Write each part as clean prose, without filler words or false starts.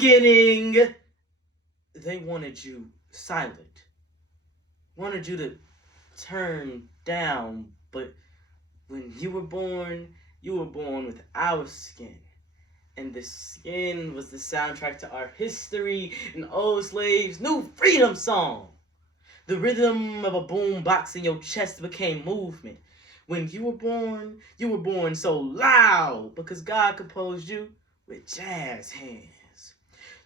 beginning, they wanted you silent, wanted you to turn down, but when you were born with our skin. And the skin was the soundtrack to our history and old slaves' new freedom song. The rhythm of a boom box in your chest became movement. When you were born so loud because God composed you with jazz hands.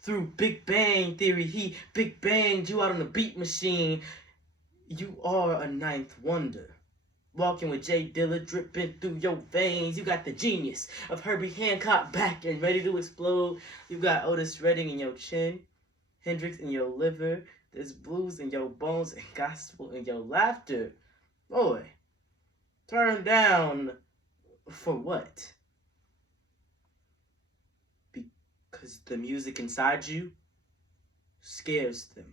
Through Big Bang Theory, he Big Banged you out on a beat machine. You are a ninth wonder. Walking with Jay Dilla dripping through your veins. You got the genius of Herbie Hancock back and ready to explode. You got Otis Redding in your chin, Hendrix in your liver. There's blues in your bones and gospel in your laughter. Boy, turn down for what? Because the music inside you scares them.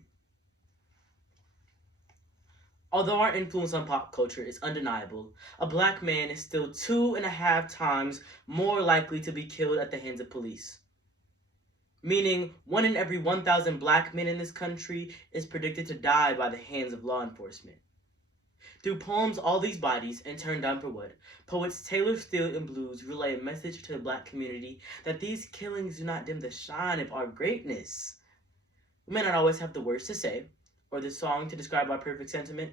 Although our influence on pop culture is undeniable, a black man is still 2.5 times more likely to be killed at the hands of police. Meaning, 1 in every 1,000 black men in this country is predicted to die by the hands of law enforcement. Through poems All These Bodies and Turned Down for What, poets Taylor Steele and Blues relay a message to the black community that these killings do not dim the shine of our greatness. We may not always have the words to say, or the song to describe our perfect sentiment,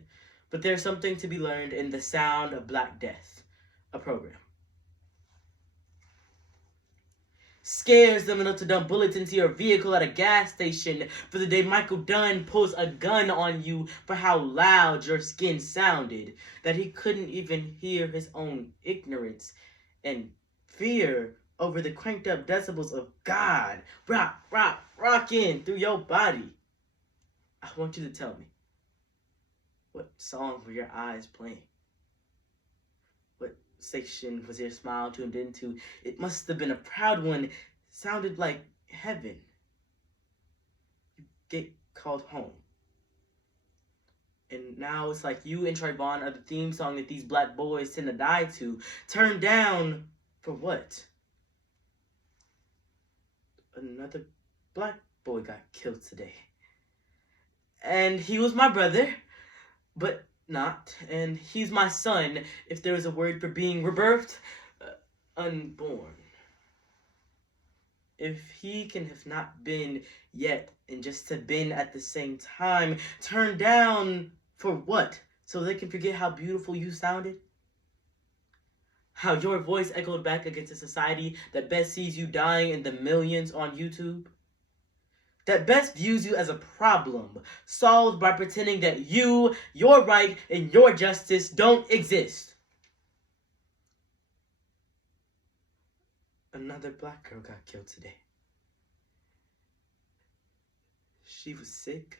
but there's something to be learned in The Sound of Black Death, a program. Scares them enough to dump bullets into your vehicle at a gas station for the day Michael Dunn pulls a gun on you for how loud your skin sounded, that he couldn't even hear his own ignorance and fear over the cranked up decibels of God rocking through your body. I want you to tell me, what song were your eyes playing? What station was your smile tuned into? It must have been a proud one. It sounded like heaven. You get called home. And now it's like you and Trayvon are the theme song that these black boys tend to die to. Turned down for what? Another black boy got killed today. And he was my brother, but not. And he's my son, if there is a word for being rebirthed, unborn. If he can have not been yet, and just have been at the same time, turned down for what? So they can forget how beautiful you sounded? How your voice echoed back against a society that best sees you dying in the millions on YouTube? That best views you as a problem, solved by pretending that you, your right, and your justice don't exist. Another black girl got killed today. She was sick.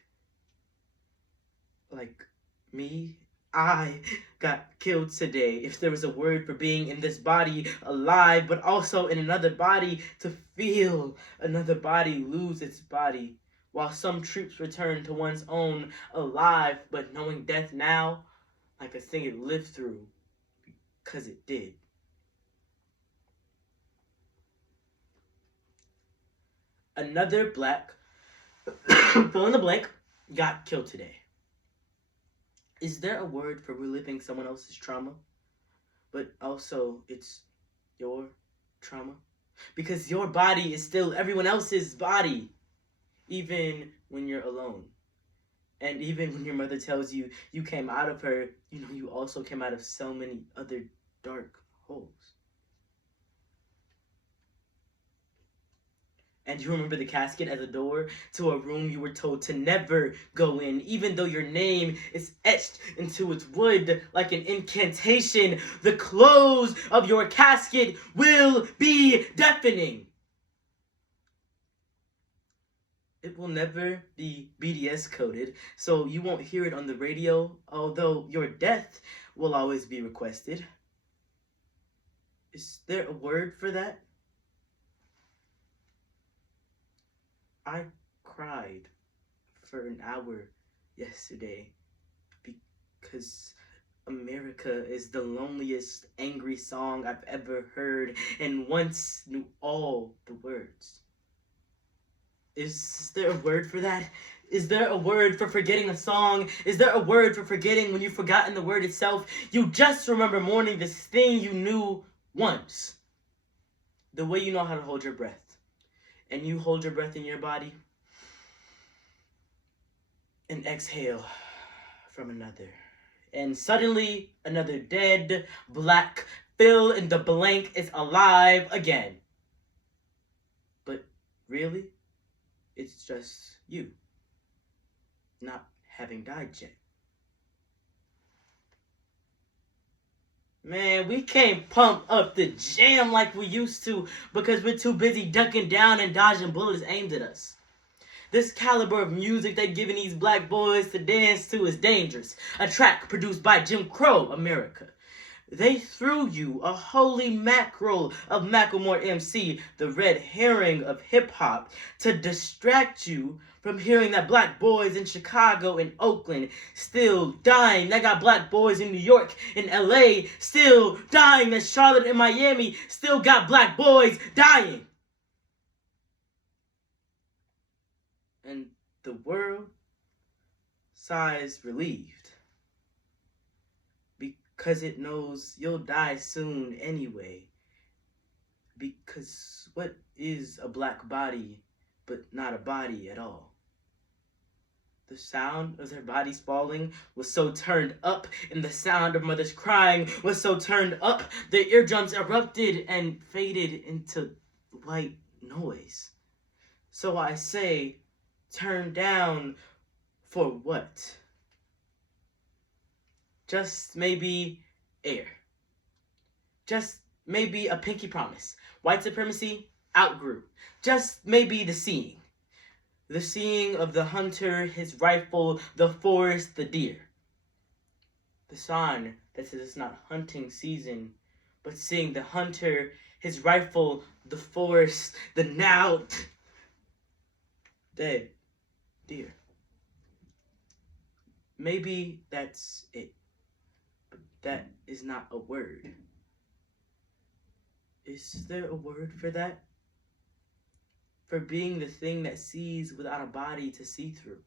Like me. I got killed today. If there was a word for being in this body alive, but also in another body to feel another body lose its body, while some troops return to one's own alive, but knowing death now like a thing it lived through, because it did. Another black, fill in the blank, got killed today. Is there a word for reliving someone else's trauma? But also, it's your trauma? Because your body is still everyone else's body, even when you're alone. And even when your mother tells you you came out of her, you know you also came out of so many other dark holes. And you remember the casket as a door to a room you were told to never go in, even though your name is etched into its wood like an incantation. The close of your casket will be deafening. It will never be BDS coded, so you won't hear it on the radio, although your death will always be requested. Is there a word for that? I cried for an hour yesterday because America is the loneliest angry song I've ever heard and once knew all the words. Is there a word for that? Is there a word for forgetting a song? Is there a word for forgetting when you've forgotten the word itself? You just remember mourning this thing you knew once. The way you know how to hold your breath. And you hold your breath in your body. And exhale from another. And suddenly, another dead, black, fill in the blank is alive again. But really, it's just you. Not having died yet. Man, we can't pump up the jam like we used to because we're too busy ducking down and dodging bullets aimed at us. This caliber of music they're giving these black boys to dance to is dangerous. A track produced by Jim Crow America. They threw you a holy mackerel of Macklemore MC, the red herring of hip-hop, to distract you from hearing that black boys in Chicago and Oakland still dying. They got black boys in New York and LA still dying. That Charlotte and Miami still got black boys dying. And the world sighs relieved. Because it knows you'll die soon anyway. Because what is a black body but not a body at all? The sound of their bodies falling was so turned up, and the sound of mothers crying was so turned up, their eardrums erupted and faded into white noise. So I say, turn down for what? Just maybe air. Just maybe a pinky promise. White supremacy outgrew. Just maybe the seeing. The seeing of the hunter, his rifle, the forest, the deer. The sign that says it's not hunting season, but seeing the hunter, his rifle, the forest, the now dead deer. Maybe that's it. But that is not a word. Is there a word for that? For being the thing that sees without a body to see through.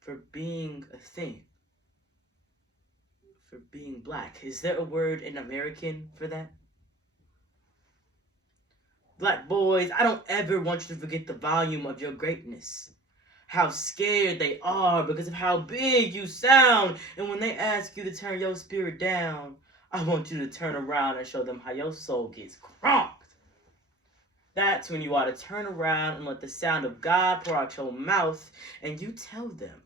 For being a thing. For being black. Is there a word in American for that? Black boys, I don't ever want you to forget the volume of your greatness. How scared they are because of how big you sound. And when they ask you to turn your spirit down, I want you to turn around and show them how your soul gets crunked. That's when you ought to turn around and let the sound of God pour out your mouth and you tell them,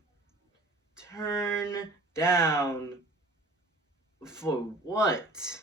turn down for what?